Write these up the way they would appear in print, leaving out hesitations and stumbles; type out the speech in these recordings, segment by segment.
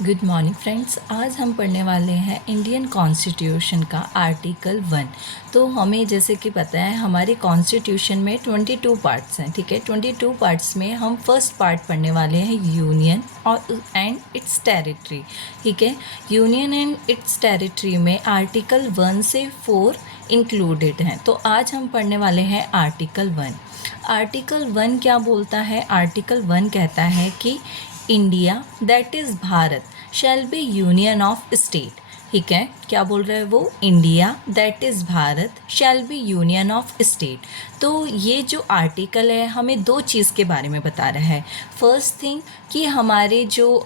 Good morning friends. आज हम पढ़ने वाले हैं इंडियन कॉन्स्टिट्यूशन का आर्टिकल 1। तो हमें जैसे कि पता है हमारे कॉन्स्टिट्यूशन में 22 पार्ट्स हैं, ठीक है। 22 पार्ट्स में हम फर्स्ट पार्ट पढ़ने वाले हैं यूनियन और एंड इट्स टेरिटरी, ठीक है। यूनियन एंड इट्स टेरिटरी में आर्टिकल 1 से 4 इंक्लूडेड हैं। तो आज हम पढ़ने वाले हैं आर्टिकल 1। आर्टिकल 1 क्या बोलता है? आर्टिकल 1 कहता है कि India that is Bharat shall be union of state, ठीक है। क्या बोल रहा है वो? India that is Bharat shall be union of state. तो ये जो आर्टिकल है हमें दो चीज़ के बारे में बता रहा है। फर्स्ट थिंग कि हमारे जो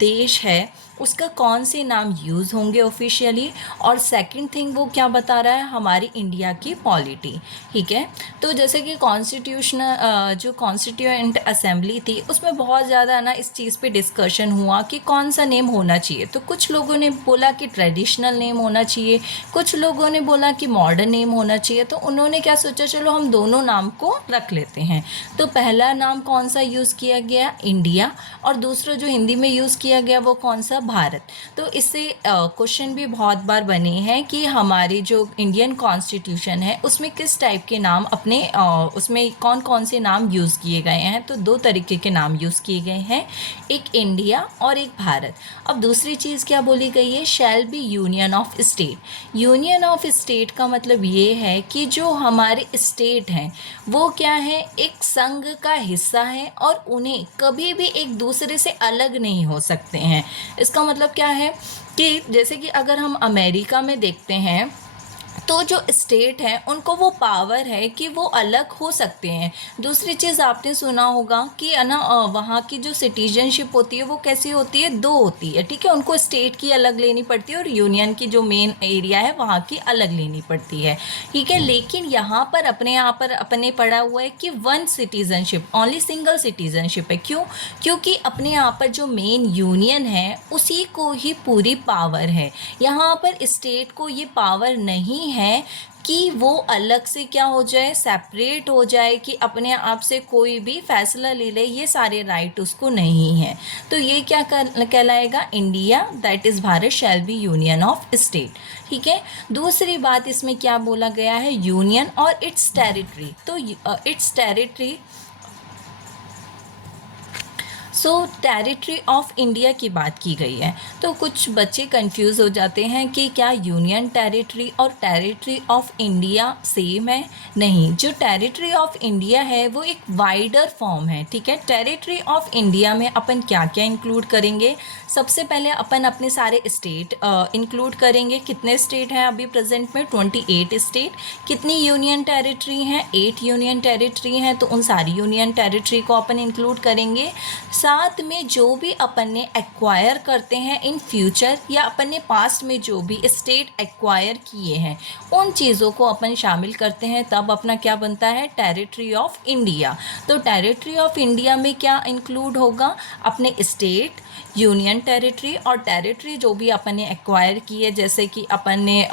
देश है उसका कौन से नाम यूज़ होंगे ऑफिशियली, और सेकंड थिंग वो क्या बता रहा है? हमारी इंडिया की पॉलिटी, ठीक है। तो जैसे कि कॉन्स्टिट्यूशनल जो कॉन्स्टिट्यूएंट असेंबली थी उसमें बहुत ज़्यादा ना इस चीज़ पे डिस्कशन हुआ कि कौन सा नेम होना चाहिए। तो कुछ लोगों ने बोला कि ट्रेडिशनल नेम होना चाहिए, कुछ लोगों ने बोला कि मॉडर्न नेम होना चाहिए। तो उन्होंने क्या सोचा, चलो हम दोनों नाम को रख लेते हैं। तो पहला नाम कौन सा यूज़ किया गया? इंडिया। और दूसरा जो हिंदी में यूज़ किया गया वो कौन सा? भारत। तो इससे क्वेश्चन भी बहुत बार बने हैं कि हमारी जो इंडियन कॉन्स्टिट्यूशन है उसमें किस टाइप के नाम अपने उसमें कौन कौन से नाम यूज़ किए गए हैं। तो दो तरीके के नाम यूज़ किए गए हैं, एक इंडिया और एक भारत। अब दूसरी चीज़ क्या बोली गई है? Shall be union of state. Union of state का मतलब ये है कि जो हमारे स्टेट हैं वो क्या है? एक संघ का हिस्सा है और उन्हें कभी भी एक दूसरे से अलग नहीं हो सकते हैं। इसका मतलब क्या है कि जैसे कि अगर हम अमेरिका में देखते हैं तो जो स्टेट है उनको वो पावर है कि वो अलग हो सकते हैं। दूसरी चीज़ आपने सुना होगा कि है ना वहाँ की जो सिटीजनशिप होती है वो कैसी होती है? दो होती है, ठीक है। उनको स्टेट की अलग लेनी पड़ती है और यूनियन की जो मेन एरिया है वहाँ की अलग लेनी पड़ती है, ठीक है। लेकिन यहाँ पर अपने पड़ा हुआ है कि one citizenship, only single citizenship है। क्यों? क्योंकि अपने यहाँ पर जो मेन यूनियन है उसी को ही पूरी पावर है। यहाँ पर स्टेट को ये पावर नहीं है कि वो अलग से क्या हो जाए, सेपरेट हो जाए, कि अपने आप से कोई भी फैसला ले ले, ये सारे राइट उसको नहीं है। तो ये क्या कहलाएगा? India that is Bharat shall be union of state, ठीक है। दूसरी बात इसमें क्या बोला गया है? यूनियन और इट्स टेरिटरी। तो it's territory, territory of India की बात की गई है। तो कुछ बच्चे कंफ्यूज हो जाते हैं कि क्या यूनियन टेरिटरी और टेरिटरी ऑफ इंडिया सेम है? नहीं, जो टेरिटरी ऑफ इंडिया है वो एक वाइडर फॉर्म है, ठीक है। टेरिटरी ऑफ इंडिया में अपन क्या क्या इंक्लूड करेंगे? सबसे पहले अपन अपने सारे स्टेट इंक्लूड करेंगे। कितने स्टेट हैं अभी प्रेजेंट में? 28 स्टेट। कितनी यूनियन टेरिटरी हैं? 8 यूनियन टेरिटरी हैं। तो उन सारी यूनियन टेरिटरी को अपन इंक्लूड करेंगे। साथ में जो भी अपन ने एक्वायर करते हैं इन फ्यूचर, या अपन ने पास्ट में जो भी स्टेट एक्वायर किए हैं उन चीज़ों को अपन शामिल करते हैं, तब अपना क्या बनता है? Territory of India. तो टेरिटरी ऑफ इंडिया में क्या इंक्लूड होगा? अपने स्टेट, यूनियन टेरिटरी और टेरिटरी जो भी अपन ने एक्वायर की है, जैसे कि अपन ने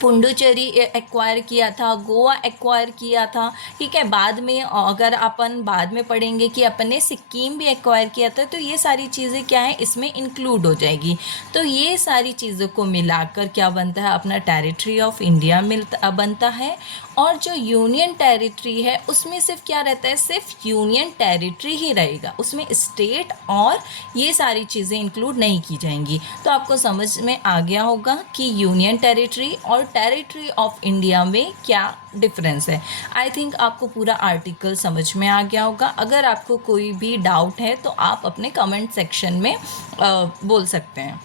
पुडुचेरी एक्वायर किया था, गोवा एक्वायर किया था, ठीक है। बाद में अगर अपन बाद में पढ़ेंगे कि अपन ने सिक्किम भी एक्वायर किया था। तो ये सारी चीज़ें क्या है इसमें इंक्लूड हो जाएगी। तो ये सारी चीज़ों को मिलाकर क्या बनता है? अपना टेरिटरी ऑफ इंडिया बनता है। और जो यूनियन टेरिटरी है उसमें सिर्फ क्या रहता है? सिर्फ यूनियन टेरिटरी ही रहेगा, उसमें स्टेट और ये सारी चीज़ें इंक्लूड नहीं की जाएंगी। तो आपको समझ में आ गया होगा कि यूनियन टेरिटरी और टेरिटरी ऑफ इंडिया में क्या डिफरेंस है। आई थिंक आपको पूरा आर्टिकल समझ में आ गया होगा। अगर आपको कोई भी डाउट है तो आप अपने कमेंट सेक्शन में बोल सकते हैं।